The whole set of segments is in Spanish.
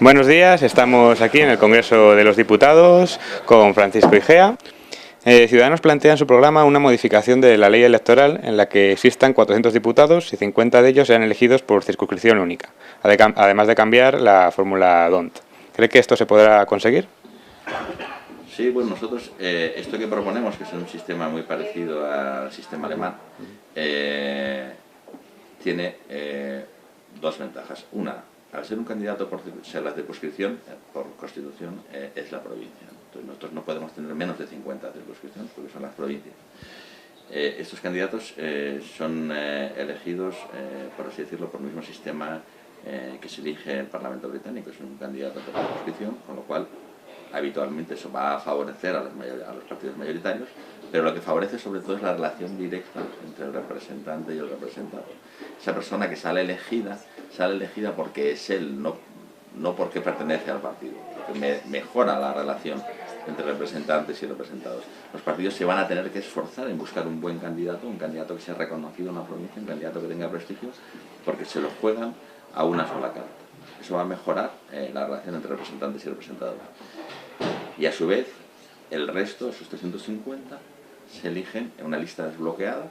Buenos días, estamos aquí en el Congreso de los Diputados con Francisco Igea. Ciudadanos plantea en su programa una modificación de la ley electoral en la que existan 400 diputados y 50 de ellos sean elegidos por circunscripción única, además de cambiar la fórmula DONT. ¿Cree que esto se podrá conseguir? Sí, bueno, nosotros esto que proponemos, que es un sistema muy parecido al sistema alemán, tiene dos ventajas. Una, al ser un candidato por ser la circunscripción, por constitución, es la provincia. Entonces nosotros no podemos tener menos de 50 circunscripciones porque son las provincias. Estos candidatos son elegidos, por así decirlo, por el mismo sistema que se elige el Parlamento británico. Es un candidato por circunscripción, con lo cual habitualmente eso va a favorecer a los partidos mayoritarios, pero lo que favorece sobre todo es la relación directa entre el representante y el representado. Esa persona que sale elegida porque es él, no porque pertenece al partido, porque mejora la relación entre representantes y representados. Los partidos se van a tener que esforzar en buscar un buen candidato, un candidato que sea reconocido en la provincia, un candidato que tenga prestigio, porque se lo juegan a una sola carta. Eso va a mejorar la relación entre representantes y representados. Y a su vez, el resto, esos 350, se eligen en una lista desbloqueada.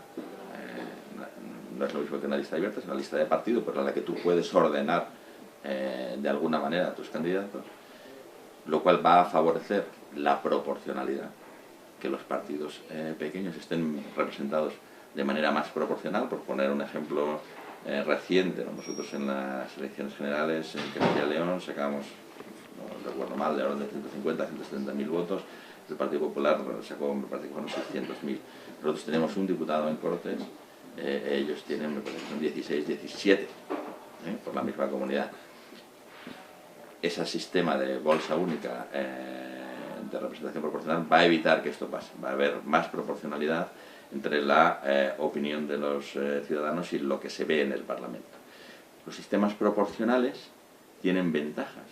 No es lo mismo que una lista abierta, es una lista de partido, pero a la que tú puedes ordenar de alguna manera a tus candidatos, lo cual va a favorecer la proporcionalidad, que los partidos pequeños estén representados de manera más proporcional. Por poner un ejemplo reciente, ¿no? Nosotros en las elecciones generales en Castilla y León sacamos, no recuerdo mal, de orden de 150 a 170.000 votos. El Partido Popular sacó, me parece que fueron 600.000. Nosotros tenemos un diputado en Cortes, ellos tienen, me parece que son 16, 17, por la misma comunidad. Ese sistema de bolsa única de representación proporcional va a evitar que esto pase. Va a haber más proporcionalidad entre la opinión de los ciudadanos y lo que se ve en el Parlamento. Los sistemas proporcionales tienen ventajas.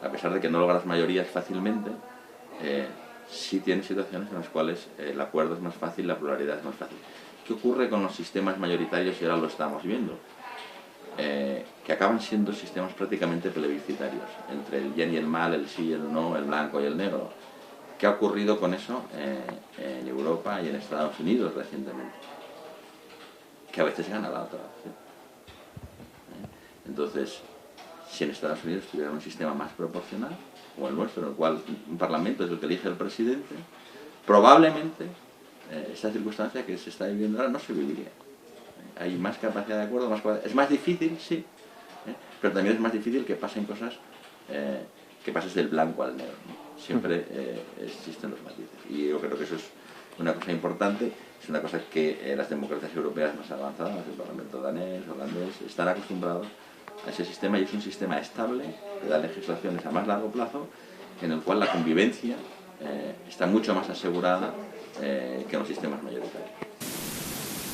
A pesar de que no logras mayorías fácilmente, sí tienes situaciones en las cuales el acuerdo es más fácil, la pluralidad es más fácil. ¿Qué ocurre con los sistemas mayoritarios? Y ahora lo estamos viendo. Que acaban siendo sistemas prácticamente plebiscitarios, entre el bien y el mal, el sí y el no, el blanco y el negro. ¿Qué ha ocurrido con eso en Europa y en Estados Unidos recientemente? Que a veces gana la otra opción. Entonces, si en Estados Unidos tuviera un sistema más proporcional, como el nuestro, en el cual un parlamento es el que elige al presidente, probablemente esta circunstancia que se está viviendo ahora no se viviría. Hay más capacidad de acuerdo, es más difícil, sí, pero también es más difícil que pasen cosas, que pases del blanco al negro, ¿no? Siempre existen los matices. Y yo creo que eso es una cosa importante, es una cosa que las democracias europeas más avanzadas, el Parlamento danés, holandés, están acostumbrados a ese sistema, y es un sistema estable que da legislaciones a más largo plazo, en el cual la convivencia está mucho más asegurada que en los sistemas mayoritarios.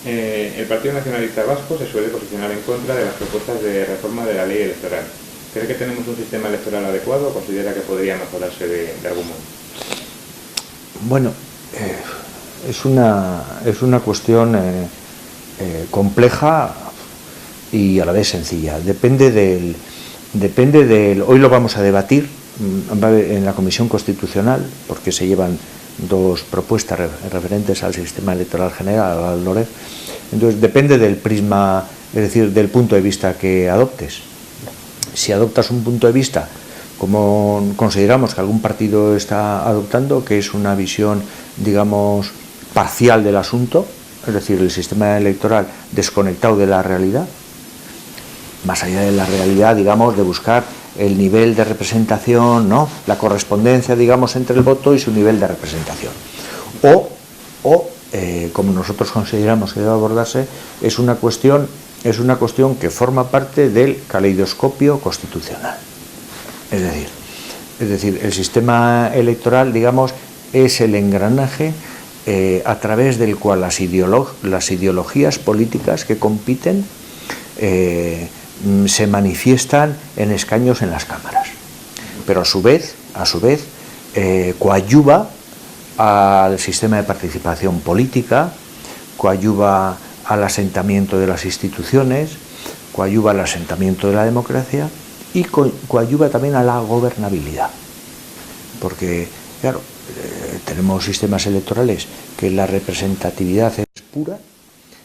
El Partido Nacionalista Vasco se suele posicionar en contra de las propuestas de reforma de la ley electoral. ¿Cree que tenemos un sistema electoral adecuado o considera que podría mejorarse de algún modo? Bueno, es una cuestión compleja y a la vez sencilla. Depende del. Hoy lo vamos a debatir en la Comisión Constitucional, porque se llevan dos propuestas referentes al sistema electoral general, al LOREF. Entonces depende del prisma, es decir, del punto de vista que adoptes. Si adoptas un punto de vista como consideramos que algún partido está adoptando, que es una visión, digamos, parcial del asunto, es decir, el sistema electoral desconectado de la realidad, más allá de la realidad, digamos, de buscar el nivel de representación, ¿no?, la correspondencia, digamos, entre el voto y su nivel de representación. O como nosotros consideramos que debe abordarse, es una cuestión que forma parte del caleidoscopio constitucional. Es decir, el sistema electoral, digamos, es el engranaje a través del cual las ideologías políticas que compiten se manifiestan en escaños en las cámaras, pero a su vez coadyuva al sistema de participación política, coadyuva al asentamiento de las instituciones, coadyuva al asentamiento de la democracia y coadyuva también a la gobernabilidad. Porque, claro, tenemos sistemas electorales que la representatividad es pura,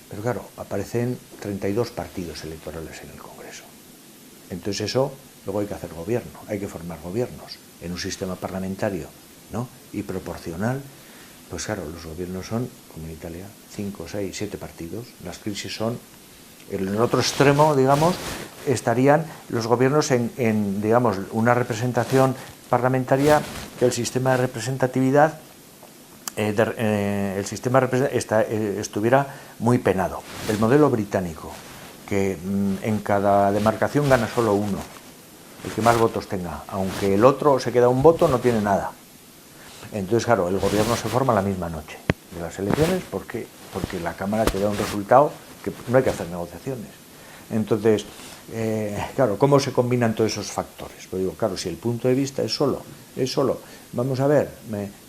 pero claro, aparecen 32 partidos electorales en el Congreso. Entonces eso, luego hay que hacer gobierno, hay que formar gobiernos en un sistema parlamentario, ¿no?, y proporcional. Pues claro, los gobiernos son, como en Italia, 5, 6, 7 partidos. Las crisis son, en el otro extremo, digamos, estarían los gobiernos en digamos, una representación parlamentaria que el sistema de representatividad estuviera muy penado. El modelo británico, que en cada demarcación gana solo uno, el que más votos tenga, aunque el otro se queda un voto, no tiene nada. Entonces, claro, el gobierno se forma la misma noche de las elecciones porque la Cámara te da un resultado que no hay que hacer negociaciones. Entonces, claro, ¿cómo se combinan todos esos factores? Pues digo, claro, si el punto de vista es solo, vamos a ver,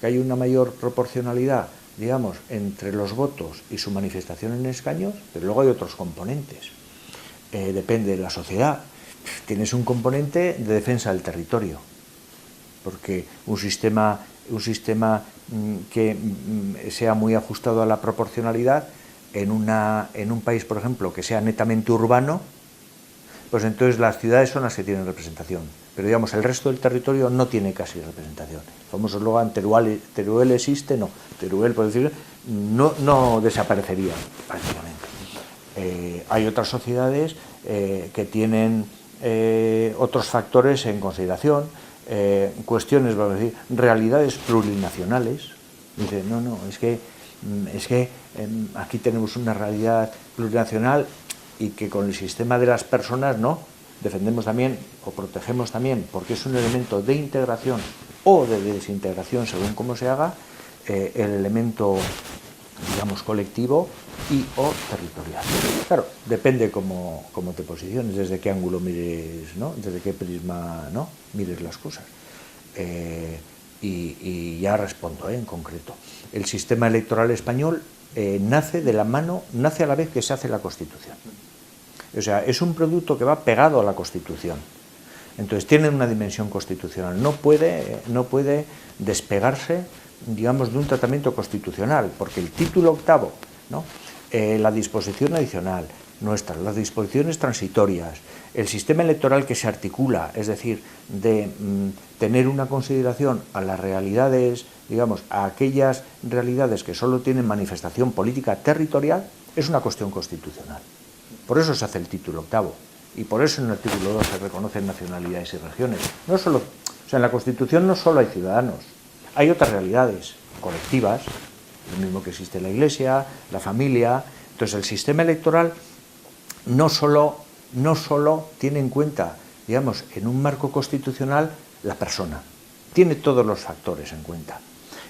que hay una mayor proporcionalidad, digamos, entre los votos y su manifestación en escaños, pero luego hay otros componentes. Depende de la sociedad. Tienes un componente de defensa del territorio, porque un sistema que sea muy ajustado a la proporcionalidad en un país, por ejemplo, que sea netamente urbano, pues entonces las ciudades son las que tienen representación, pero digamos el resto del territorio no tiene casi representación. El famoso eslogan Teruel existe, no, Teruel, por decirlo, no desaparecería prácticamente. Hay otras sociedades que tienen otros factores en consideración, cuestiones, vamos a decir, realidades plurinacionales. Dice, no, es que aquí tenemos una realidad plurinacional y que con el sistema de las personas no defendemos también o protegemos también, porque es un elemento de integración o de desintegración según cómo se haga, el elemento, digamos, colectivo y o territorial. Claro, depende cómo te posiciones, desde qué ángulo mires, ¿no?, desde qué prisma, ¿no?, mires las cosas. Y ya respondo en concreto. El sistema electoral español nace a la vez que se hace la Constitución. O sea, es un producto que va pegado a la Constitución. Entonces tiene una dimensión constitucional. No puede despegarse, digamos, de un tratamiento constitucional, porque el título octavo, ¿no?, la disposición adicional nuestra, las disposiciones transitorias, el sistema electoral que se articula, es decir, de tener una consideración a las realidades, digamos, a aquellas realidades que solo tienen manifestación política territorial, es una cuestión constitucional. Por eso se hace el título octavo y por eso en el artículo 2 se reconocen nacionalidades y regiones. No solo, o sea, en la Constitución no solo hay ciudadanos, hay otras realidades colectivas, lo mismo que existe la Iglesia, la familia. Entonces el sistema electoral no solo tiene en cuenta, digamos, en un marco constitucional la persona, tiene todos los factores en cuenta.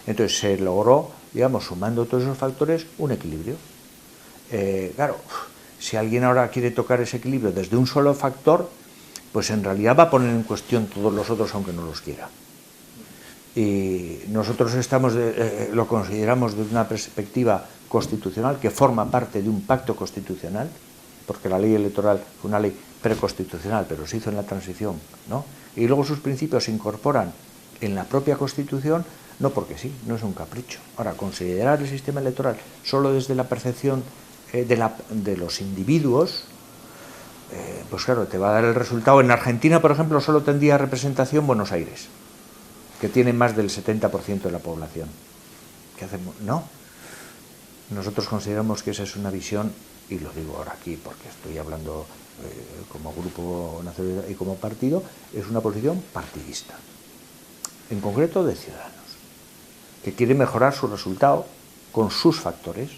Entonces se logró, digamos, sumando todos esos factores, un equilibrio. Claro, si alguien ahora quiere tocar ese equilibrio desde un solo factor, pues en realidad va a poner en cuestión todos los otros aunque no los quiera. Y nosotros lo consideramos desde una perspectiva constitucional que forma parte de un pacto constitucional, porque la ley electoral fue una ley preconstitucional, pero se hizo en la transición, ¿no? Y luego sus principios se incorporan en la propia Constitución, no porque sí, no es un capricho. Ahora, considerar el sistema electoral solo desde la percepción de los individuos, pues claro, te va a dar el resultado. En Argentina, por ejemplo, solo tendría representación Buenos Aires, que tiene más del 70% de la población. ¿Qué hacemos? No. Nosotros consideramos que esa es una visión, y lo digo ahora aquí porque estoy hablando como grupo nacional y como partido, es una posición partidista, en concreto de Ciudadanos, que quiere mejorar su resultado con sus factores,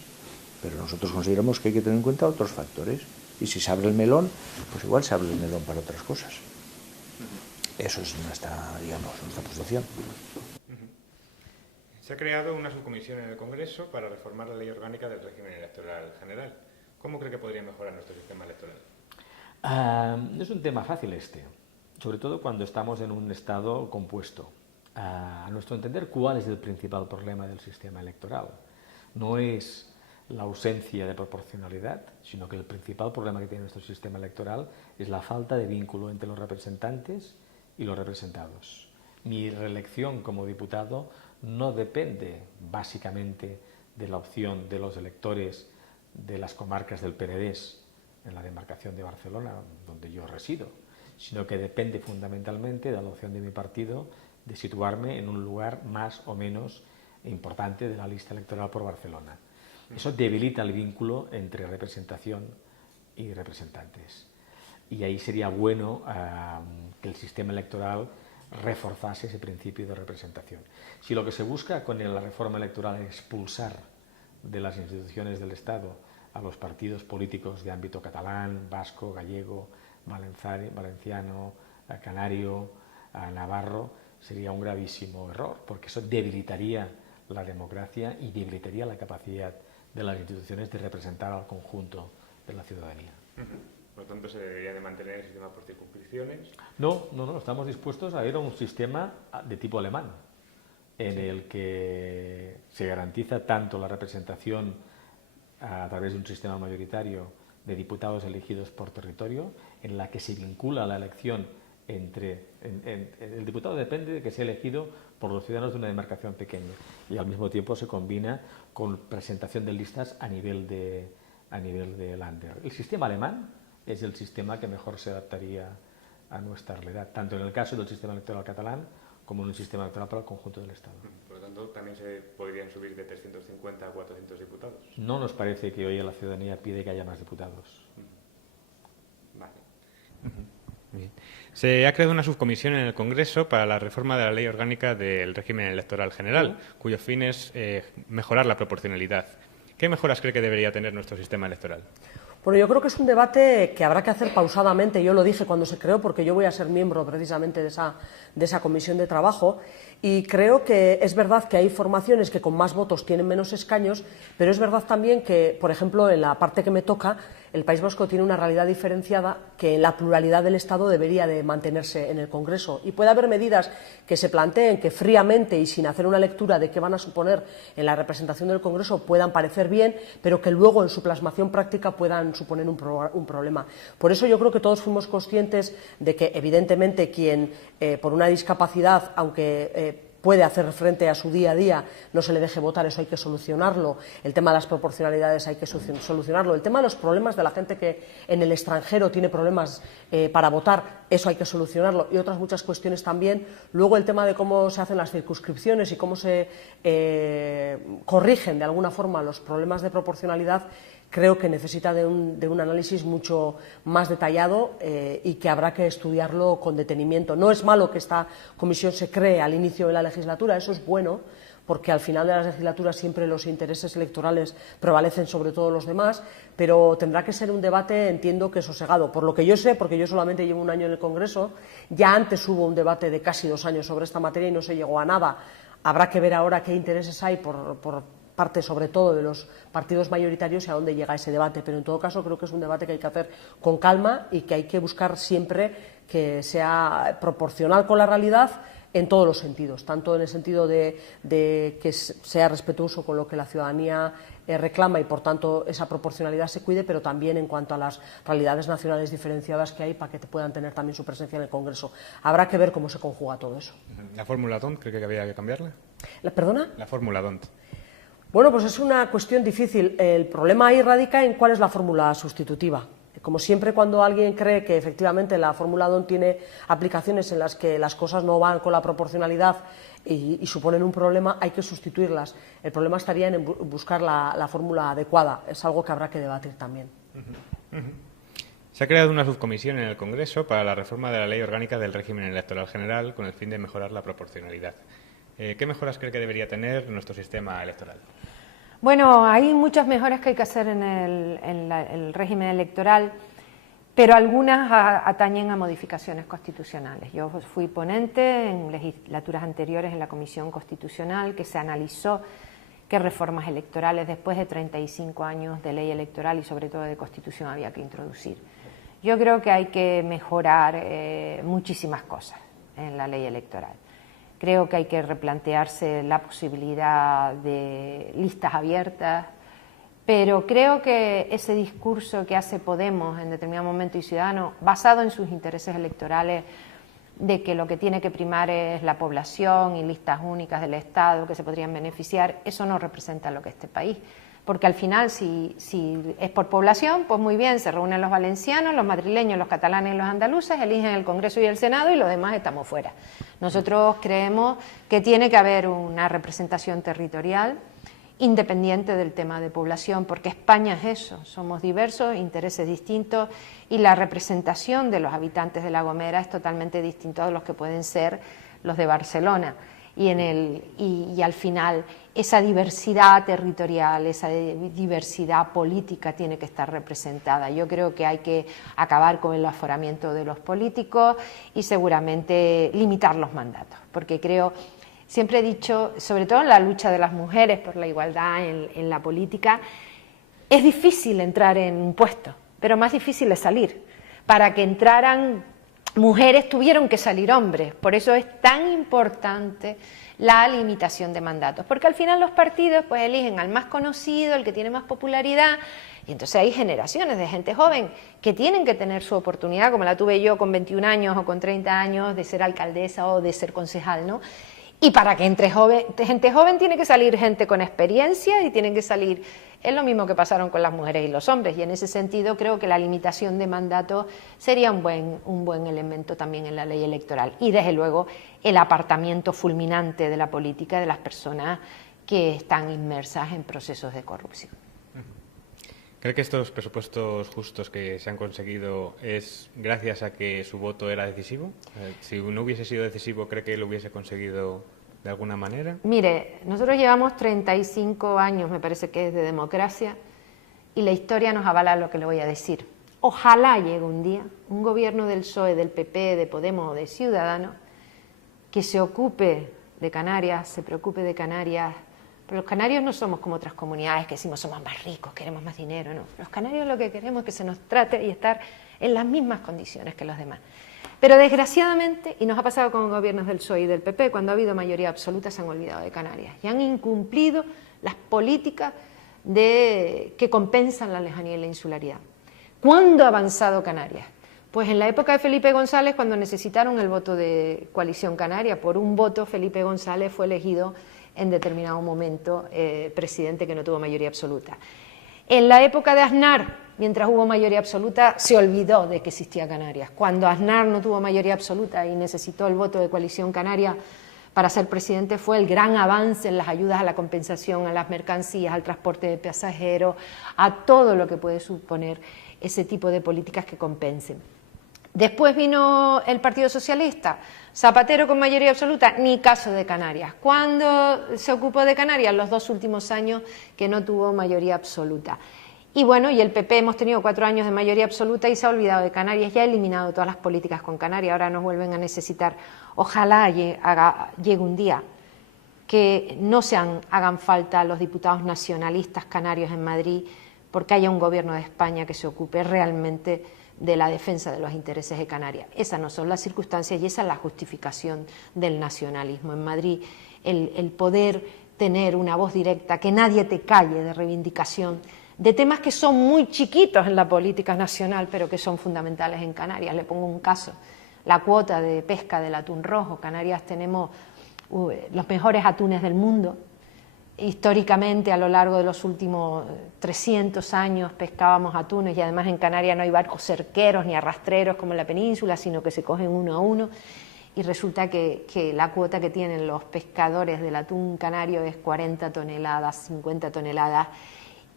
pero nosotros consideramos que hay que tener en cuenta otros factores, y si se abre el melón, pues igual se abre el melón para otras cosas. Eso es nuestra posición. Se ha creado una subcomisión en el Congreso para reformar la ley orgánica del régimen electoral general. ¿Cómo cree que podría mejorar nuestro sistema electoral? No es un tema fácil sobre todo cuando estamos en un Estado compuesto. A nuestro entender, ¿cuál es el principal problema del sistema electoral? No es la ausencia de proporcionalidad, sino que el principal problema que tiene nuestro sistema electoral es la falta de vínculo entre los representantes y los representados. Mi reelección como diputado no depende básicamente de la opción de los electores de las comarcas del Penedés en la demarcación de Barcelona, donde yo resido, sino que depende fundamentalmente de la opción de mi partido de situarme en un lugar más o menos importante de la lista electoral por Barcelona. Eso debilita el vínculo entre representación y representantes. Y ahí sería bueno que el sistema electoral reforzase ese principio de representación. Si lo que se busca con la reforma electoral es expulsar de las instituciones del Estado a los partidos políticos de ámbito catalán, vasco, gallego, valenciano, canario, navarro, sería un gravísimo error, porque eso debilitaría la democracia y debilitaría la capacidad de las instituciones de representar al conjunto de la ciudadanía. Por lo tanto, ¿se debería de mantener el sistema por circunscripciones? No, estamos dispuestos a ir a un sistema de tipo alemán, en el que se garantiza tanto la representación a través de un sistema mayoritario de diputados elegidos por territorio, en la que se vincula la elección el diputado depende de que sea elegido por los ciudadanos de una demarcación pequeña, y al mismo tiempo se combina con presentación de listas a nivel de Länder. El sistema alemán es el sistema que mejor se adaptaría a nuestra realidad, tanto en el caso del sistema electoral catalán como en un sistema electoral para el conjunto del Estado. Por lo tanto, también se podrían subir de 350 a 400 diputados. No nos parece que hoy la ciudadanía pide que haya más diputados. Vale. Bien. Se ha creado una subcomisión en el Congreso para la reforma de la Ley Orgánica del Régimen Electoral General, cuyo fin es mejorar la proporcionalidad. ¿Qué mejoras cree que debería tener nuestro sistema electoral? Bueno, yo creo que es un debate que habrá que hacer pausadamente. Yo lo dije cuando se creó, porque yo voy a ser miembro precisamente de esa comisión de trabajo, y creo que es verdad que hay formaciones que con más votos tienen menos escaños, pero es verdad también que, por ejemplo, en la parte que me toca, el País Vasco tiene una realidad diferenciada que en la pluralidad del Estado debería de mantenerse en el Congreso. Y puede haber medidas que se planteen que fríamente y sin hacer una lectura de qué van a suponer en la representación del Congreso puedan parecer bien, pero que luego en su plasmación práctica puedan suponer un problema. Por eso yo creo que todos fuimos conscientes de que, evidentemente, quien por una discapacidad, aunque puede hacer frente a su día a día, no se le deje votar, eso hay que solucionarlo. El tema de las proporcionalidades hay que solucionarlo. El tema de los problemas de la gente que en el extranjero tiene problemas para votar, eso hay que solucionarlo. Y otras muchas cuestiones también. Luego el tema de cómo se hacen las circunscripciones y cómo se corrigen de alguna forma los problemas de proporcionalidad, creo que necesita de un análisis mucho más detallado y que habrá que estudiarlo con detenimiento. No es malo que esta comisión se cree al inicio de la legislatura, eso es bueno, porque al final de las legislaturas siempre los intereses electorales prevalecen sobre todos los demás, pero tendrá que ser un debate, entiendo que sosegado. Por lo que yo sé, porque yo solamente llevo un año en el Congreso, ya antes hubo un debate de casi 2 años sobre esta materia y no se llegó a nada. Habrá que ver ahora qué intereses hay por parte sobre todo de los partidos mayoritarios y a dónde llega ese debate, pero en todo caso creo que es un debate que hay que hacer con calma y que hay que buscar siempre que sea proporcional con la realidad en todos los sentidos, tanto en el sentido de que sea respetuoso con lo que la ciudadanía reclama y por tanto esa proporcionalidad se cuide, pero también en cuanto a las realidades nacionales diferenciadas que hay para que puedan tener también su presencia en el Congreso. Habrá que ver cómo se conjuga todo eso. ¿La fórmula DONT cree que había que cambiarla? ¿Perdona? La fórmula DONT. Bueno, pues es una cuestión difícil. El problema ahí radica en cuál es la fórmula sustitutiva. Como siempre, cuando alguien cree que efectivamente la fórmula DONT tiene aplicaciones en las que las cosas no van con la proporcionalidad y suponen un problema, hay que sustituirlas. El problema estaría en buscar la fórmula adecuada. Es algo que habrá que debatir también. Se ha creado una subcomisión en el Congreso para la reforma de la Ley Orgánica del Régimen Electoral General con el fin de mejorar la proporcionalidad. ¿Qué mejoras cree que debería tener nuestro sistema electoral? Bueno, hay muchas mejoras que hay que hacer en el régimen electoral, pero algunas atañen a modificaciones constitucionales. Yo fui ponente en legislaturas anteriores en la Comisión Constitucional, que se analizó qué reformas electorales después de 35 años de ley electoral y sobre todo de Constitución había que introducir. Yo creo que hay que mejorar muchísimas cosas en la ley electoral. Creo que hay que replantearse la posibilidad de listas abiertas, pero creo que ese discurso que hace Podemos en determinado momento y Ciudadanos, basado en sus intereses electorales, de que lo que tiene que primar es la población y listas únicas del Estado que se podrían beneficiar, eso no representa lo que es este país. Porque al final, si es por población, pues muy bien, se reúnen los valencianos, los madrileños, los catalanes y los andaluces, eligen el Congreso y el Senado y los demás estamos fuera. Nosotros creemos que tiene que haber una representación territorial independiente del tema de población, porque España es eso, somos diversos, intereses distintos y la representación de los habitantes de La Gomera es totalmente distinta a los que pueden ser los de Barcelona. Y al final esa diversidad territorial, esa diversidad política tiene que estar representada. Yo creo que hay que acabar con el aforamiento de los políticos y seguramente limitar los mandatos, porque creo, siempre he dicho, sobre todo en la lucha de las mujeres por la igualdad en la política, es difícil entrar en un puesto, pero más difícil es salir. Para que entraran mujeres tuvieron que salir hombres, por eso es tan importante la limitación de mandatos, porque al final los partidos pues eligen al más conocido, el que tiene más popularidad, y entonces hay generaciones de gente joven que tienen que tener su oportunidad, como la tuve yo con 21 años o con 30 años, de ser alcaldesa o de ser concejal, ¿no? Y para que entre gente joven tiene que salir gente con experiencia y tienen que salir, es lo mismo que pasaron con las mujeres y los hombres, y en ese sentido creo que la limitación de mandatos sería un buen elemento también en la ley electoral, y desde luego el apartamiento fulminante de la política de las personas que están inmersas en procesos de corrupción. ¿Cree que estos presupuestos justos que se han conseguido es gracias a que su voto era decisivo? Si no hubiese sido decisivo, ¿cree que lo hubiese conseguido de alguna manera? Mire, nosotros llevamos 35 años, me parece que es, de democracia, y la historia nos avala lo que le voy a decir. Ojalá llegue un día un gobierno del PSOE, del PP, de Podemos o de Ciudadanos que se ocupe de Canarias, se preocupe de Canarias. Pero los canarios no somos como otras comunidades que decimos somos más ricos, queremos más dinero, no. Los canarios lo que queremos es que se nos trate y estar en las mismas condiciones que los demás. Pero desgraciadamente, y nos ha pasado con gobiernos del PSOE y del PP, cuando ha habido mayoría absoluta se han olvidado de Canarias y han incumplido las políticas que compensan la lejanía y la insularidad. ¿Cuándo ha avanzado Canarias? Pues en la época de Felipe González, cuando necesitaron el voto de Coalición Canaria. Por un voto Felipe González fue elegido en determinado momento presidente que no tuvo mayoría absoluta. En la época de Aznar, mientras hubo mayoría absoluta, se olvidó de que existía Canarias. Cuando Aznar no tuvo mayoría absoluta y necesitó el voto de Coalición Canaria para ser presidente, fue el gran avance en las ayudas a la compensación, a las mercancías, al transporte de pasajeros, a todo lo que puede suponer ese tipo de políticas que compensen. Después vino el Partido Socialista, Zapatero con mayoría absoluta, ni caso de Canarias. ¿Cuándo se ocupó de Canarias? Los 2 últimos años que no tuvo mayoría absoluta. Y bueno, y el PP hemos tenido 4 años de mayoría absoluta y se ha olvidado de Canarias, ya ha eliminado todas las políticas con Canarias, ahora nos vuelven a necesitar. Ojalá llegue un día que no hagan falta los diputados nacionalistas canarios en Madrid, porque haya un gobierno de España que se ocupe realmente de la defensa de los intereses de Canarias. Esas no son las circunstancias y esa es la justificación del nacionalismo. En Madrid, el poder tener una voz directa, que nadie te calle, de reivindicación de temas que son muy chiquitos en la política nacional, pero que son fundamentales en Canarias. Le pongo un caso, la cuota de pesca del atún rojo. Canarias tenemos los mejores atunes del mundo. Históricamente, a lo largo de los últimos 300 años pescábamos atunes, y además en Canarias no hay barcos cerqueros ni arrastreros como en la península, sino que se cogen uno a uno, y resulta que la cuota que tienen los pescadores del atún canario es 40 toneladas, 50 toneladas,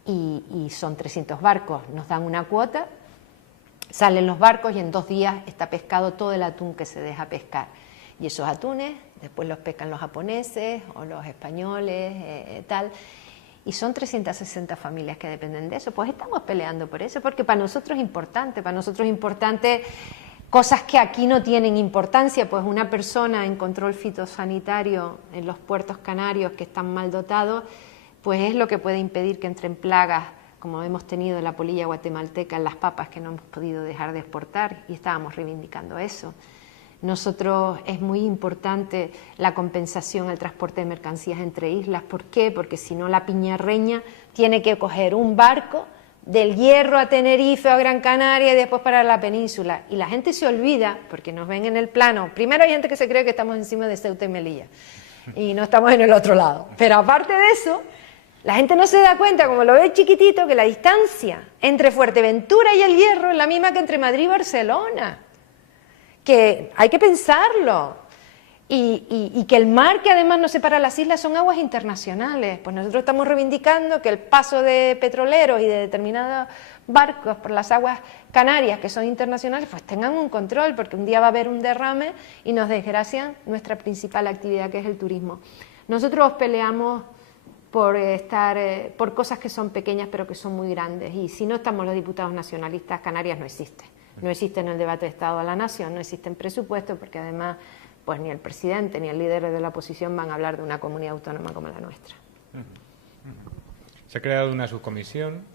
y son 300 barcos. Nos dan una cuota, salen los barcos y en 2 días está pescado todo el atún que se deja pescar. Y esos atunes después los pescan los japoneses o los españoles, tal. Y son 360 familias que dependen de eso. Pues estamos peleando por eso, porque para nosotros es importante cosas que aquí no tienen importancia. Pues una persona en control fitosanitario en los puertos canarios que están mal dotados, pues es lo que puede impedir que entren plagas, como hemos tenido en la polilla guatemalteca, en las papas que no hemos podido dejar de exportar, y estábamos reivindicando eso. Nosotros es muy importante la compensación al transporte de mercancías entre islas. ¿Por qué? Porque si no la piñarreña tiene que coger un barco del Hierro a Tenerife o a Gran Canaria y después para la península. Y la gente se olvida, porque nos ven en el plano. Primero hay gente que se cree que estamos encima de Ceuta y Melilla y no estamos en el otro lado. Pero aparte de eso, la gente no se da cuenta, como lo ve chiquitito, que la distancia entre Fuerteventura y el Hierro es la misma que entre Madrid y Barcelona. Que hay que pensarlo. Y que el mar que además nos separa las islas son aguas internacionales. Pues nosotros estamos reivindicando que el paso de petroleros y de determinados barcos por las aguas canarias que son internacionales pues tengan un control, porque un día va a haber un derrame y nos desgracian nuestra principal actividad, que es el turismo. Nosotros peleamos por cosas que son pequeñas pero que son muy grandes, y si no estamos los diputados nacionalistas, Canarias no existe. No existe en el debate de Estado a la Nación, no existe en presupuesto, porque además pues ni el presidente ni el líder de la oposición van a hablar de una comunidad autónoma como la nuestra. Se ha creado una subcomisión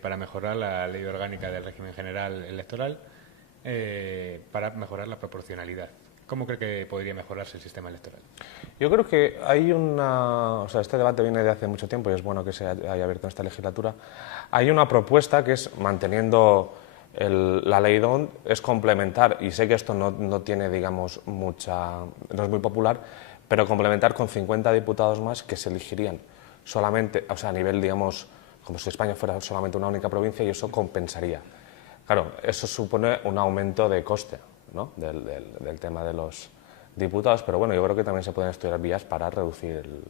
para mejorar la ley orgánica del régimen general electoral, para mejorar la proporcionalidad. ¿Cómo cree que podría mejorarse el sistema electoral? Yo creo que hay este debate viene de hace mucho tiempo y es bueno que se haya abierto en esta legislatura. Hay una propuesta que es, manteniendo la ley DONT, es complementar, y sé que esto no tiene, digamos, no es muy popular, pero complementar con 50 diputados más que se elegirían solamente, o sea, a nivel, digamos, como si España fuera solamente una única provincia, y eso compensaría. Claro, eso supone un aumento de coste, ¿no?, del tema de los diputados, pero bueno, yo creo que también se pueden estudiar vías para reducir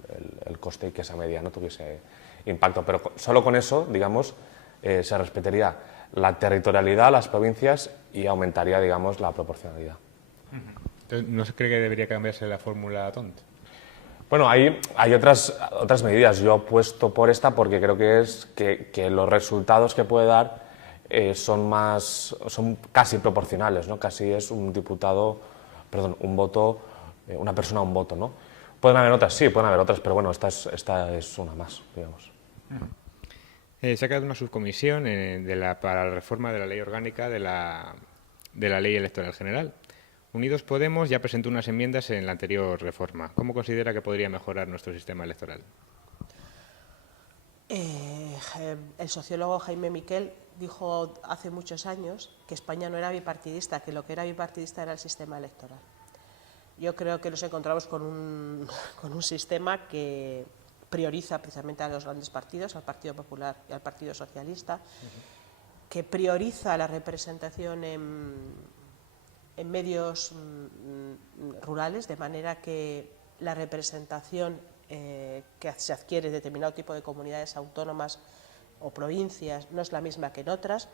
el coste y que esa medida no tuviese impacto, pero solo con eso, digamos, se respetaría la territorialidad, las provincias, y aumentaría, digamos, la proporcionalidad. Entonces, ¿no se cree que debería cambiarse la fórmula DONT? Bueno, hay otras medidas. Yo apuesto por esta porque creo que los resultados que puede dar son casi proporcionales, ¿no? Casi es un voto, una persona un voto, ¿no? Pueden haber otras, sí, pueden haber otras, pero bueno, esta es una más, digamos. Se ha creado una subcomisión para la reforma de la ley orgánica de la ley electoral general. Unidos Podemos ya presentó unas enmiendas en la anterior reforma. ¿Cómo considera que podría mejorar nuestro sistema electoral? El sociólogo Jaime Miquel dijo hace muchos años que España no era bipartidista, que lo que era bipartidista era el sistema electoral. Yo creo que nos encontramos con un sistema que prioriza precisamente a los grandes partidos, al Partido Popular y al Partido Socialista, que prioriza la representación en medios rurales, de manera que la representación que se adquiere en determinado tipo de comunidades autónomas o provincias no es la misma que en otras,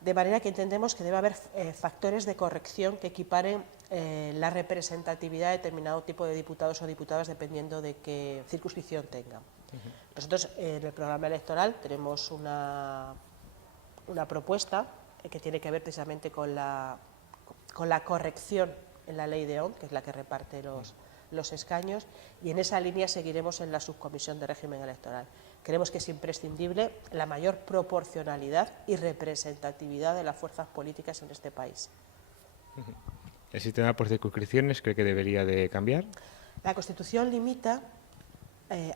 de manera que entendemos que debe haber factores de corrección que equiparen la representatividad de determinado tipo de diputados o diputadas dependiendo de qué circunscripción tengan. Nosotros en el programa electoral tenemos una propuesta que tiene que ver precisamente con la corrección en la ley de ON, que es la que reparte los escaños, y en esa línea seguiremos en la subcomisión de régimen electoral. Creemos que es imprescindible la mayor proporcionalidad y representatividad de las fuerzas políticas en este país. ¿El sistema por circunscripciones cree que debería de cambiar? La Constitución limita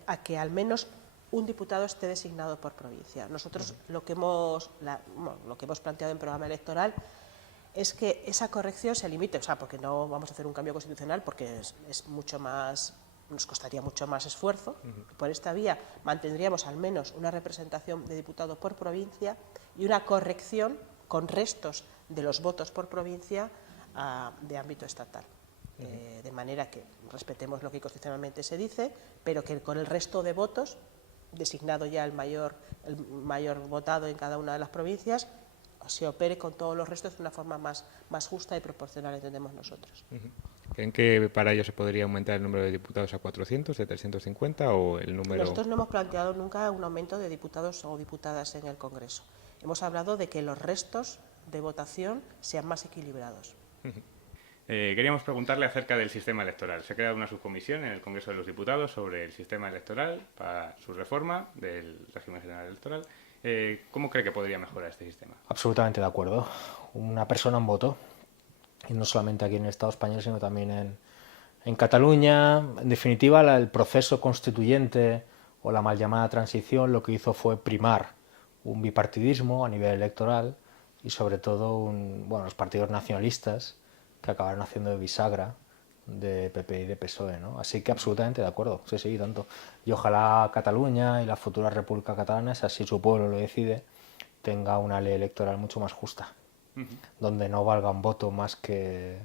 a que al menos un diputado esté designado por provincia. Nosotros lo que hemos planteado en el programa electoral es que esa corrección se limite, o sea, porque no vamos a hacer un cambio constitucional, porque es mucho más, nos costaría mucho más esfuerzo. Por esta vía mantendríamos al menos una representación de diputados por provincia y una corrección con restos de los votos por provincia de ámbito estatal. De manera que respetemos lo que constitucionalmente se dice, pero que con el resto de votos, designado ya el mayor votado en cada una de las provincias, se opere con todos los restos de una forma más justa y proporcional, entendemos nosotros. ¿Creen que para ello se podría aumentar el número de diputados a 400, de 350 o el número...? Nosotros no hemos planteado nunca un aumento de diputados o diputadas en el Congreso. Hemos hablado de que los restos de votación sean más equilibrados. Queríamos preguntarle acerca del sistema electoral. Se ha creado una subcomisión en el Congreso de los Diputados sobre el sistema electoral para su reforma del régimen general electoral. ¿Cómo cree que podría mejorar este sistema? Absolutamente de acuerdo. Una persona, un voto. y no solamente aquí en el Estado español, sino también en Cataluña. En definitiva, el proceso constituyente o la mal llamada transición lo que hizo fue primar un bipartidismo a nivel electoral y sobre todo los partidos nacionalistas que acabaron haciendo de bisagra de PP y de PSOE, ¿no? Así que absolutamente de acuerdo, sí, tanto. Y ojalá Cataluña y la futura República Catalana, si así su pueblo lo decide, tenga una ley electoral mucho más justa, donde no valga un voto más que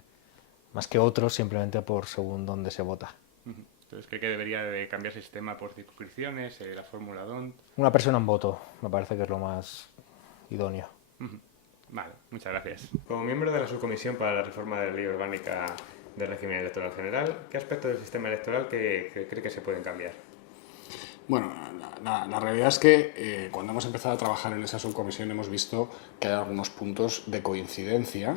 otros simplemente por según donde se vota. Entonces, ¿cree que debería de cambiar el sistema por circunscripciones, la fórmula DONT? Una persona en voto, me parece que es lo más idóneo. Vale, muchas gracias. Como miembro de la subcomisión para la reforma de la ley orgánica del régimen electoral general, ¿qué aspectos del sistema electoral que cree que se pueden cambiar? Bueno, la realidad es que cuando hemos empezado a trabajar en esa subcomisión hemos visto que hay algunos puntos de coincidencia,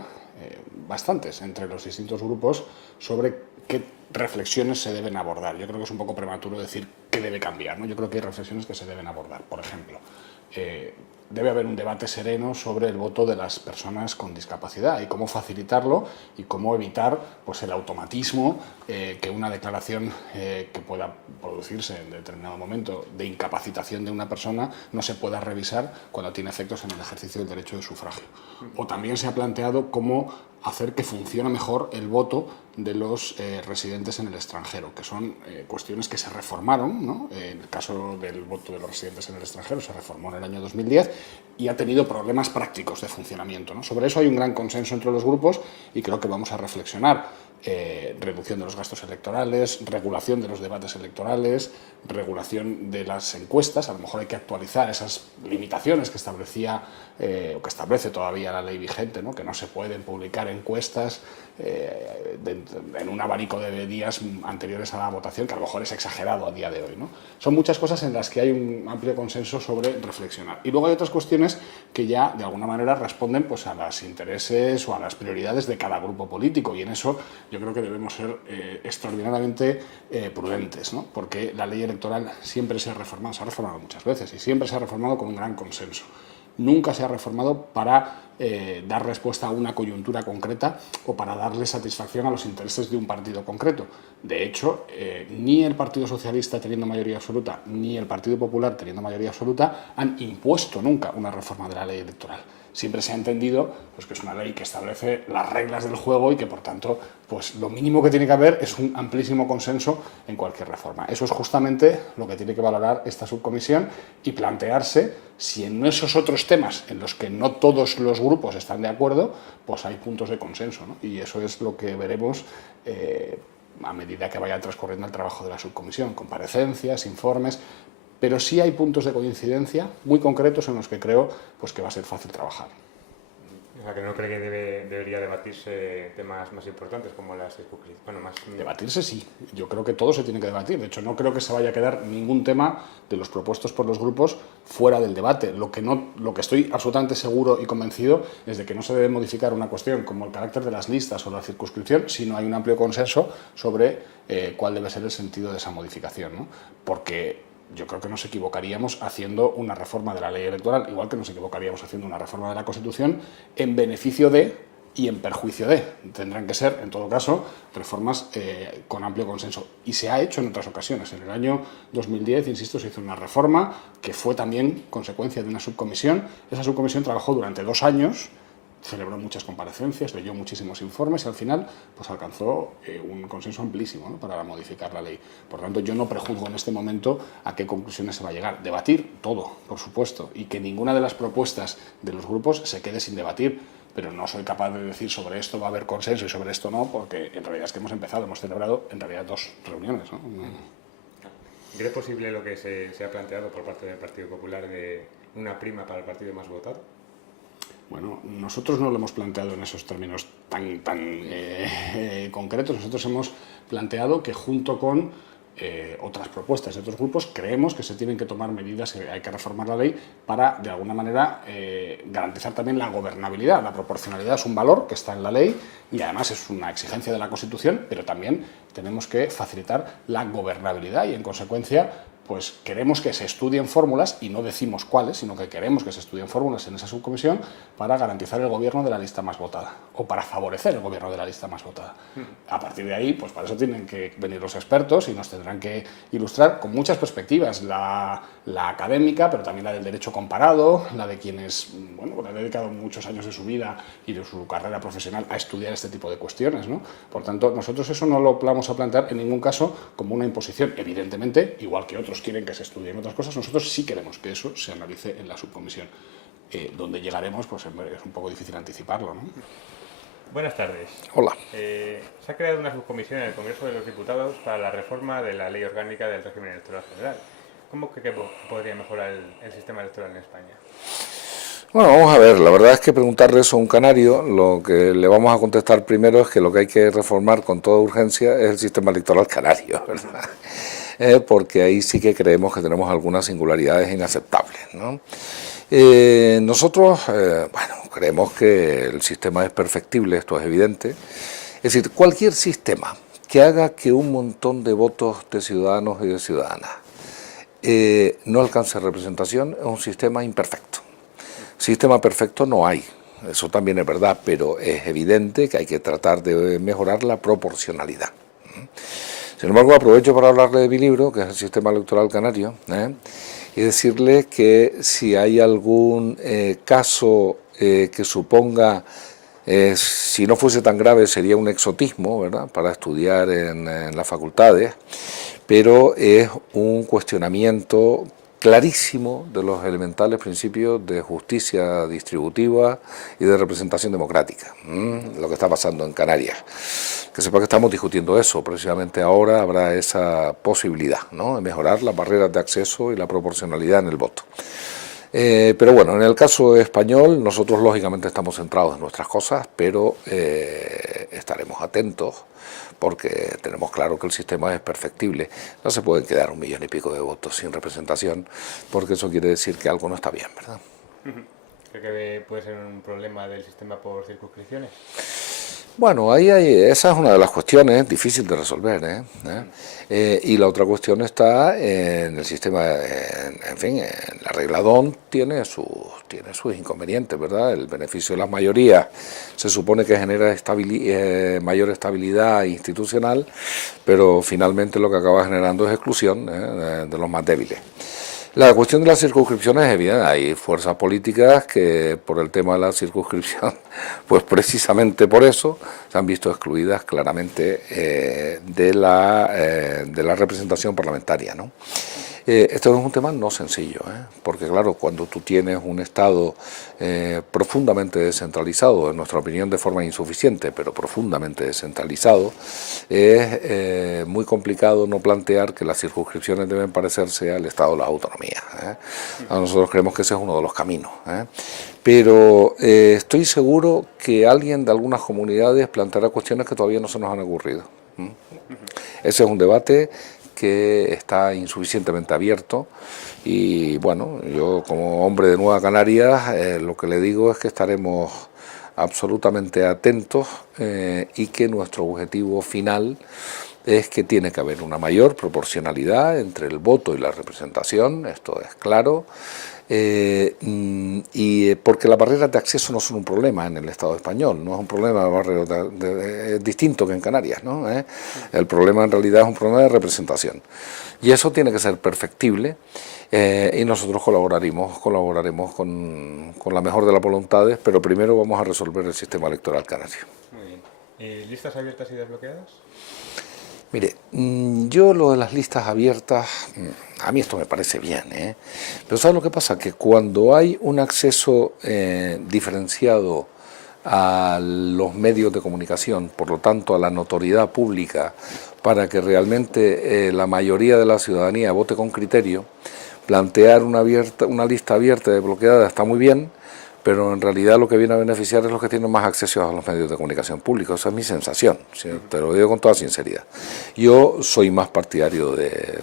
bastantes, entre los distintos grupos sobre qué reflexiones se deben abordar. Yo creo que es un poco prematuro decir qué debe cambiar, ¿no? Yo creo que hay reflexiones que se deben abordar. Por ejemplo, debe haber un debate sereno sobre el voto de las personas con discapacidad y cómo facilitarlo y cómo evitar pues, el automatismo que una declaración que pueda producirse en determinado momento de incapacitación de una persona no se pueda revisar cuando tiene efectos en el ejercicio del derecho de sufragio. O también se ha planteado cómo hacer que funcione mejor el voto de los residentes en el extranjero, que son cuestiones que se reformaron, ¿no? En el caso del voto de los residentes en el extranjero se reformó en el año 2010 y ha tenido problemas prácticos de funcionamiento, ¿no? Sobre eso hay un gran consenso entre los grupos y creo que vamos a reflexionar. Reducción de los gastos electorales, regulación de los debates electorales, regulación de las encuestas. A lo mejor hay que actualizar esas limitaciones que establecía o que establece todavía la ley vigente, ¿no? Que no se pueden publicar encuestas en un abanico de días anteriores a la votación, que a lo mejor es exagerado a día de hoy, ¿no? Son muchas cosas en las que hay un amplio consenso sobre reflexionar. Y luego hay otras cuestiones que ya de alguna manera responden pues, a los intereses o a las prioridades de cada grupo político, y en eso yo creo que debemos ser extraordinariamente prudentes, ¿no? Porque la ley electoral siempre se ha reformado muchas veces y siempre se ha reformado con un gran consenso. Nunca se ha reformado para dar respuesta a una coyuntura concreta o para darle satisfacción a los intereses de un partido concreto. De hecho, ni el Partido Socialista teniendo mayoría absoluta ni el Partido Popular teniendo mayoría absoluta han impuesto nunca una reforma de la ley electoral. Siempre se ha entendido pues, que es una ley que establece las reglas del juego y que, por tanto, pues, lo mínimo que tiene que haber es un amplísimo consenso en cualquier reforma. Eso es justamente lo que tiene que valorar esta subcomisión y plantearse si en esos otros temas en los que no todos los grupos están de acuerdo, pues hay puntos de consenso, ¿no? Y eso es lo que veremos a medida que vaya transcurriendo el trabajo de la subcomisión, comparecencias, informes. Pero sí hay puntos de coincidencia muy concretos en los que creo pues, que va a ser fácil trabajar. O sea, que no cree que debería debatirse temas más importantes como las circunscripciones. Bueno, más... Debatirse sí, yo creo que todo se tiene que debatir. De hecho, no creo que se vaya a quedar ningún tema de los propuestos por los grupos fuera del debate. Lo que estoy absolutamente seguro y convencido es de que no se debe modificar una cuestión como el carácter de las listas o la circunscripción si no hay un amplio consenso sobre cuál debe ser el sentido de esa modificación, ¿no? Porque yo creo que nos equivocaríamos haciendo una reforma de la ley electoral, igual que nos equivocaríamos haciendo una reforma de la Constitución en beneficio de y en perjuicio de. Tendrán que ser, en todo caso, reformas con amplio consenso. Y se ha hecho en otras ocasiones. En el año 2010, insisto, se hizo una reforma que fue también consecuencia de una subcomisión. Esa subcomisión trabajó durante 2 años, celebró muchas comparecencias, leyó muchísimos informes y al final pues, alcanzó un consenso amplísimo, ¿no? Para modificar la ley. Por tanto, yo no prejuzgo en este momento a qué conclusiones se va a llegar. Debatir todo, por supuesto, y que ninguna de las propuestas de los grupos se quede sin debatir, pero no soy capaz de decir sobre esto va a haber consenso y sobre esto no, porque en realidad es que hemos celebrado en realidad 2 reuniones, ¿no? ¿Cree posible lo que se ha planteado por parte del Partido Popular de una prima para el partido más votado? Bueno, nosotros no lo hemos planteado en esos términos tan concretos. Nosotros hemos planteado que junto con otras propuestas de otros grupos creemos que se tienen que tomar medidas, que hay que reformar la ley para, de alguna manera, garantizar también la gobernabilidad. La proporcionalidad es un valor que está en la ley y además es una exigencia de la Constitución, pero también tenemos que facilitar la gobernabilidad y, en consecuencia, pues queremos que se estudien fórmulas, y no decimos cuáles, sino que queremos que se estudien fórmulas en esa subcomisión para garantizar el gobierno de la lista más votada, o para favorecer el gobierno de la lista más votada. A partir de ahí, pues para eso tienen que venir los expertos y nos tendrán que ilustrar con muchas perspectivas, la académica, pero también la del derecho comparado, la de quienes, bueno, han dedicado muchos años de su vida y de su carrera profesional a estudiar este tipo de cuestiones, ¿no? Por tanto, nosotros eso no lo vamos a plantear en ningún caso como una imposición. Evidentemente, igual que otros quieren que se estudien otras cosas, nosotros sí queremos que eso se analice en la subcomisión. Donde llegaremos, pues es un poco difícil anticiparlo, ¿no? Buenas tardes. Hola. Se ha creado una subcomisión en el Congreso de los Diputados para la reforma de la Ley Orgánica del Régimen Electoral General. ¿Cómo que podría mejorar el sistema electoral en España? Bueno, vamos a ver, la verdad es que preguntarle eso a un canario, lo que le vamos a contestar primero es que lo que hay que reformar con toda urgencia es el sistema electoral canario, ¿verdad? Porque ahí sí que creemos que tenemos algunas singularidades inaceptables, ¿no? Nosotros, bueno, creemos que el sistema es perfectible, esto es evidente. Es decir, cualquier sistema que haga que un montón de votos de ciudadanos y de ciudadanas no alcance representación es un sistema imperfecto. Sistema perfecto no hay, eso también es verdad, pero es evidente que hay que tratar de mejorar la proporcionalidad. Sin embargo, aprovecho para hablarle de mi libro, que es el sistema electoral canario, y decirle que si hay algún caso que suponga, si no fuese tan grave, sería un exotismo, ¿verdad?, para estudiar en las facultades, pero es un cuestionamiento clarísimo de los elementales principios de justicia distributiva y de representación democrática, lo que está pasando en Canarias. Que sepa que estamos discutiendo eso, precisamente ahora habrá esa posibilidad, ¿no?, de mejorar las barreras de acceso y la proporcionalidad en el voto. Pero bueno, en el caso español nosotros lógicamente estamos centrados en nuestras cosas, pero estaremos atentos porque tenemos claro que el sistema es perfectible. No se pueden quedar 1,5 millones de votos sin representación, porque eso quiere decir que algo no está bien, ¿verdad? ¿Cree que puede ser un problema del sistema por circunscripciones? Bueno, esa es una de las cuestiones difícil de resolver, y la otra cuestión está en el sistema, en fin, en la regla DONT tiene sus inconvenientes, ¿verdad? El beneficio de las mayorías se supone que genera mayor estabilidad institucional, pero finalmente lo que acaba generando es exclusión de los más débiles. La cuestión de las circunscripciones es evidente, hay fuerzas políticas que por el tema de la circunscripción, pues precisamente por eso se han visto excluidas claramente de la representación parlamentaria, ¿no? Esto es un tema no sencillo, porque claro, cuando tú tienes un Estado profundamente descentralizado, en nuestra opinión de forma insuficiente, pero profundamente descentralizado, es muy complicado no plantear que las circunscripciones deben parecerse al Estado de la autonomía. Nosotros creemos que ese es uno de los caminos. Pero estoy seguro que alguien de algunas comunidades planteará cuestiones que todavía no se nos han ocurrido. Ese es un debate que está insuficientemente abierto y bueno, yo como hombre de Nueva Canarias lo que le digo es que estaremos absolutamente atentos y que nuestro objetivo final es que tiene que haber una mayor proporcionalidad entre el voto y la representación, esto es claro, y porque las barreras de acceso no son un problema en el Estado español, no es un problema de barreras distinto que en Canarias, ¿no? El problema en realidad es un problema de representación y eso tiene que ser perfectible y nosotros colaboraremos con la mejor de las voluntades, pero primero vamos a resolver el sistema electoral canario. Muy bien. ¿Listas abiertas y desbloqueadas? Mire, yo lo de las listas abiertas, a mí esto me parece bien, pero ¿sabes lo que pasa? Que cuando hay un acceso diferenciado a los medios de comunicación, por lo tanto a la notoriedad pública, para que realmente la mayoría de la ciudadanía vote con criterio, plantear una lista abierta y desbloqueada está muy bien, pero en realidad lo que viene a beneficiar es los que tienen más acceso a los medios de comunicación públicos. Esa es mi sensación, ¿sí? Te lo digo con toda sinceridad. Yo soy más partidario de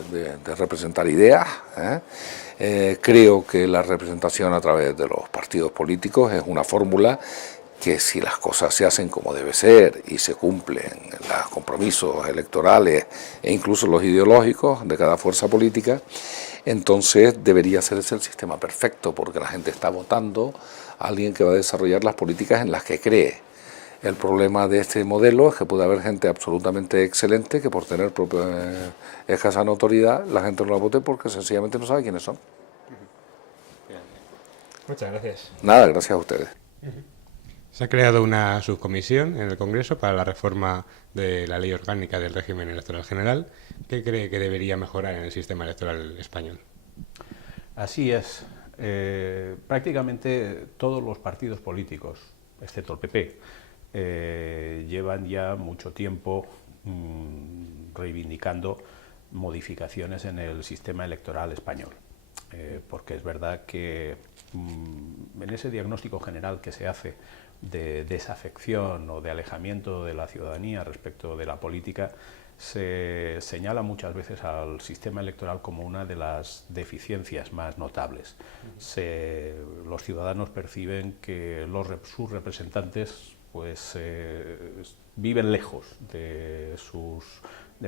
representar ideas, creo que la representación a través de los partidos políticos es una fórmula que si las cosas se hacen como debe ser y se cumplen los compromisos electorales e incluso los ideológicos de cada fuerza política, entonces debería ser ese el sistema perfecto, porque la gente está votando a alguien que va a desarrollar las políticas en las que cree. El problema de este modelo es que puede haber gente absolutamente excelente que por tener escasa notoriedad la gente no la vote porque sencillamente no sabe quiénes son. Muchas gracias. Nada, gracias a ustedes. Se ha creado una subcomisión en el Congreso para la reforma de la Ley Orgánica del Régimen Electoral General. ¿Qué cree que debería mejorar en el sistema electoral español? Así es. Prácticamente todos los partidos políticos, excepto el PP, llevan ya mucho tiempo reivindicando modificaciones en el sistema electoral español. Porque es verdad que en ese diagnóstico general que se hace de desafección o de alejamiento de la ciudadanía respecto de la política, se señala muchas veces al sistema electoral como una de las deficiencias más notables. Los ciudadanos perciben que sus representantes pues, viven lejos de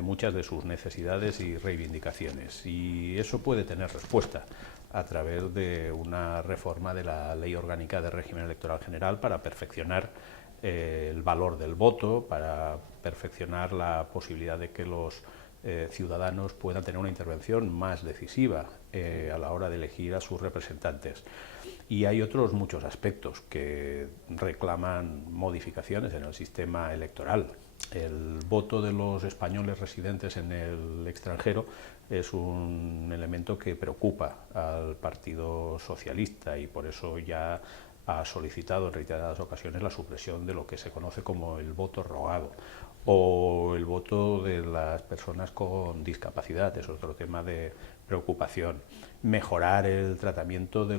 muchas de sus necesidades y reivindicaciones, y eso puede tener respuesta a través de una reforma de la Ley Orgánica de Régimen Electoral General para perfeccionar el valor del voto, para perfeccionar la posibilidad de que los ciudadanos puedan tener una intervención más decisiva a la hora de elegir a sus representantes. Y hay otros muchos aspectos que reclaman modificaciones en el sistema electoral. El voto de los españoles residentes en el extranjero es un elemento que preocupa al Partido Socialista, y por eso ya ha solicitado en reiteradas ocasiones la supresión de lo que se conoce como el voto rogado, o el voto de las personas con discapacidad, es otro tema de preocupación. Mejorar el tratamiento de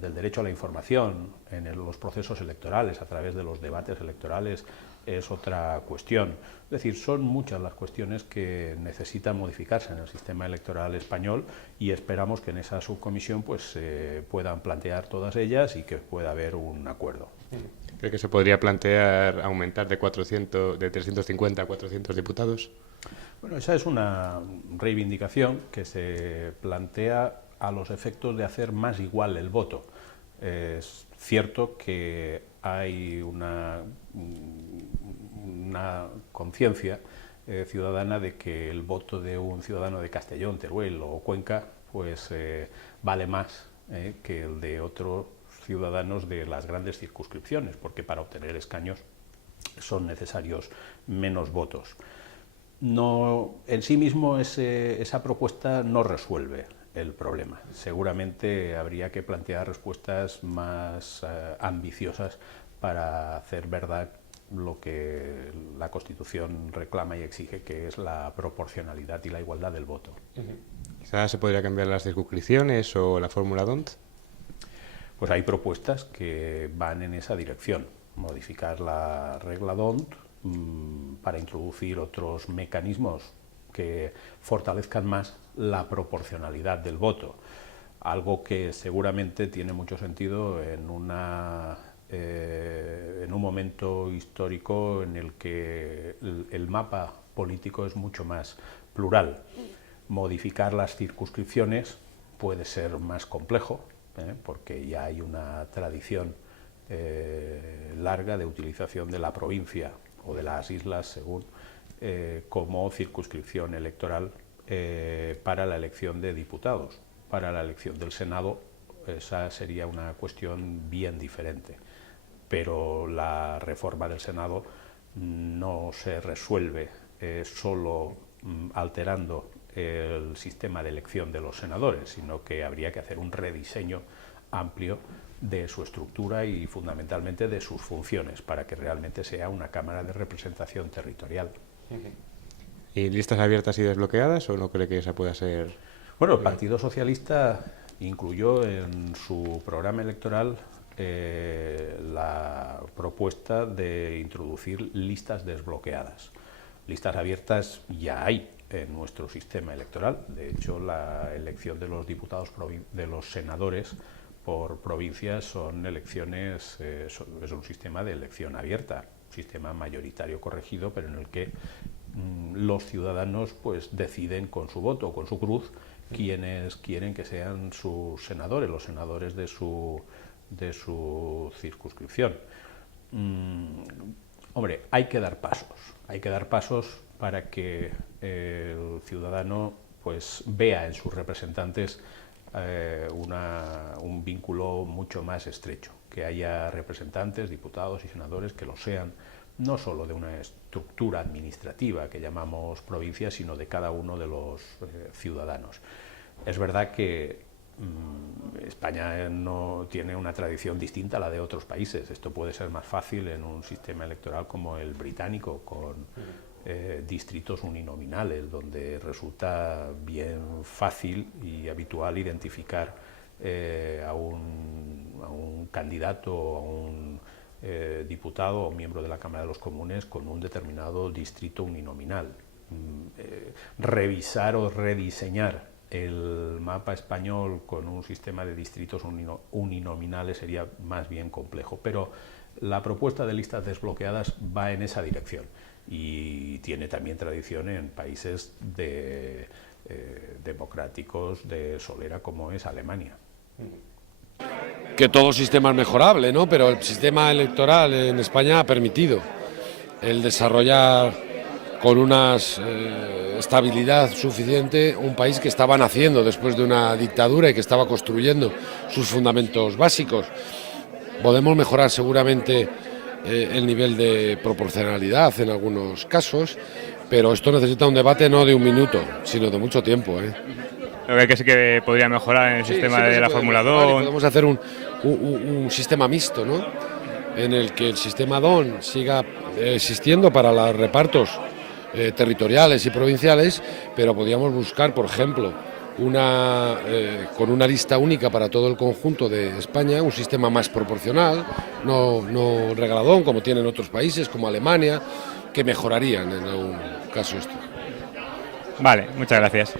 del derecho a la información en los procesos electorales a través de los debates electorales es otra cuestión. Es decir, son muchas las cuestiones que necesitan modificarse en el sistema electoral español, y esperamos que en esa subcomisión pues, se puedan plantear todas ellas y que pueda haber un acuerdo. ¿Cree que se podría plantear aumentar de 350 a 400 diputados? Bueno, esa es una reivindicación que se plantea a los efectos de hacer más igual el voto. Es cierto que hay una conciencia ciudadana de que el voto de un ciudadano de Castellón, Teruel o Cuenca pues vale más que el de otros ciudadanos de las grandes circunscripciones, porque para obtener escaños son necesarios menos votos. No, en sí mismo esa propuesta no resuelve el problema. Seguramente habría que plantear respuestas más ambiciosas para hacer verdad lo que la Constitución reclama y exige, que es la proporcionalidad y la igualdad del voto. Quizás se podría cambiar las circunscripciones o la fórmula D'Hondt. Pues hay propuestas que van en esa dirección, modificar la regla D'Hondt para introducir otros mecanismos que fortalezcan más la proporcionalidad del voto, algo que seguramente tiene mucho sentido en un momento histórico en el que el mapa político es mucho más plural. Modificar las circunscripciones puede ser más complejo, porque ya hay una tradición larga de utilización de la provincia o de las islas, según, como circunscripción electoral para la elección de diputados. Para la elección del Senado esa sería una cuestión bien diferente, pero la reforma del Senado no se resuelve solo alterando el sistema de elección de los senadores, sino que habría que hacer un rediseño amplio de su estructura y fundamentalmente de sus funciones, para que realmente sea una Cámara de Representación Territorial. ¿Y listas abiertas y desbloqueadas, o no cree que esa pueda ser...? Bueno, el Partido Socialista incluyó en su programa electoral la propuesta de introducir listas desbloqueadas. Listas abiertas ya hay en nuestro sistema electoral. De hecho, la elección de los diputados, de los senadores, por provincias son elecciones, es un sistema de elección abierta, un sistema mayoritario corregido, pero en el que los ciudadanos pues deciden con su voto o con su cruz quienes quieren que sean sus senadores, los senadores de su circunscripción. Hombre, hay que dar pasos para que el ciudadano pues vea en sus representantes un vínculo mucho más estrecho, que haya representantes, diputados y senadores que lo sean no solo de una estructura administrativa que llamamos provincia, sino de cada uno de los ciudadanos. Es verdad que España no tiene una tradición distinta a la de otros países. Esto puede ser más fácil en un sistema electoral como el británico, con distritos uninominales, donde resulta bien fácil y habitual identificar a un candidato, a un diputado o miembro de la Cámara de los Comunes con un determinado distrito uninominal. Revisar o rediseñar el mapa español con un sistema de distritos uninominales sería más bien complejo, pero la propuesta de listas desbloqueadas va en esa dirección y tiene también tradición en países democráticos de solera como es Alemania. Que todo sistema es mejorable, ¿no? Pero el sistema electoral en España ha permitido el desarrollar con una estabilidad suficiente un país que estaba naciendo después de una dictadura y que estaba construyendo sus fundamentos básicos. Podemos mejorar seguramente el nivel de proporcionalidad en algunos casos, pero esto necesita un debate no de un minuto, sino de mucho tiempo, Lo que sí que podría mejorar en el sistema de la Fórmula 2. Podemos hacer un sistema mixto, ¿no? En el que el sistema DON siga existiendo para los repartos territoriales y provinciales, pero podríamos buscar, por ejemplo, con una lista única para todo el conjunto de España, un sistema más proporcional, no regaladón como tienen otros países como Alemania, que mejorarían en algún caso esto. Vale, muchas gracias.